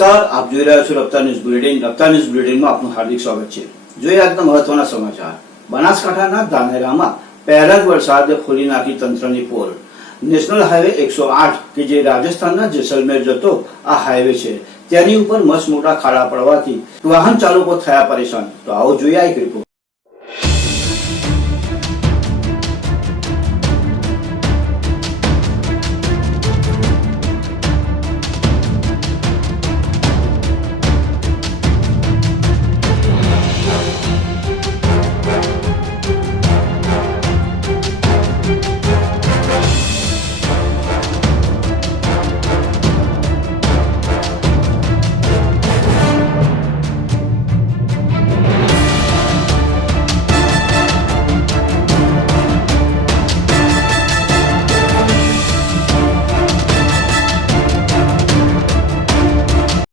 નમસ્કાર, આપ જોઈ રહ્યા છો રફતાર ન્યૂઝ બુલેટિન. રફતાર ન્યૂઝ બુલેટિનમાં આપનું હાર્દિક સ્વાગત છે. જોઈએ આજના મહત્વના સમાચાર. બનાસકાંઠાના ધાનેરામાં પહેલા જ વરસાદે ખોલી નાખી તંત્રની પોલ. નેશનલ હાઈવે 108 કે જે રાજસ્થાનના જેસલમેર જતો આ હાઈવે છે, તેની ઉપર મસ્ત મોટા ખાડા પડવાથી વાહન ચાલકો થયા પરેશાન. તો આવો જોઈએ આ એક રિપોર્ટ.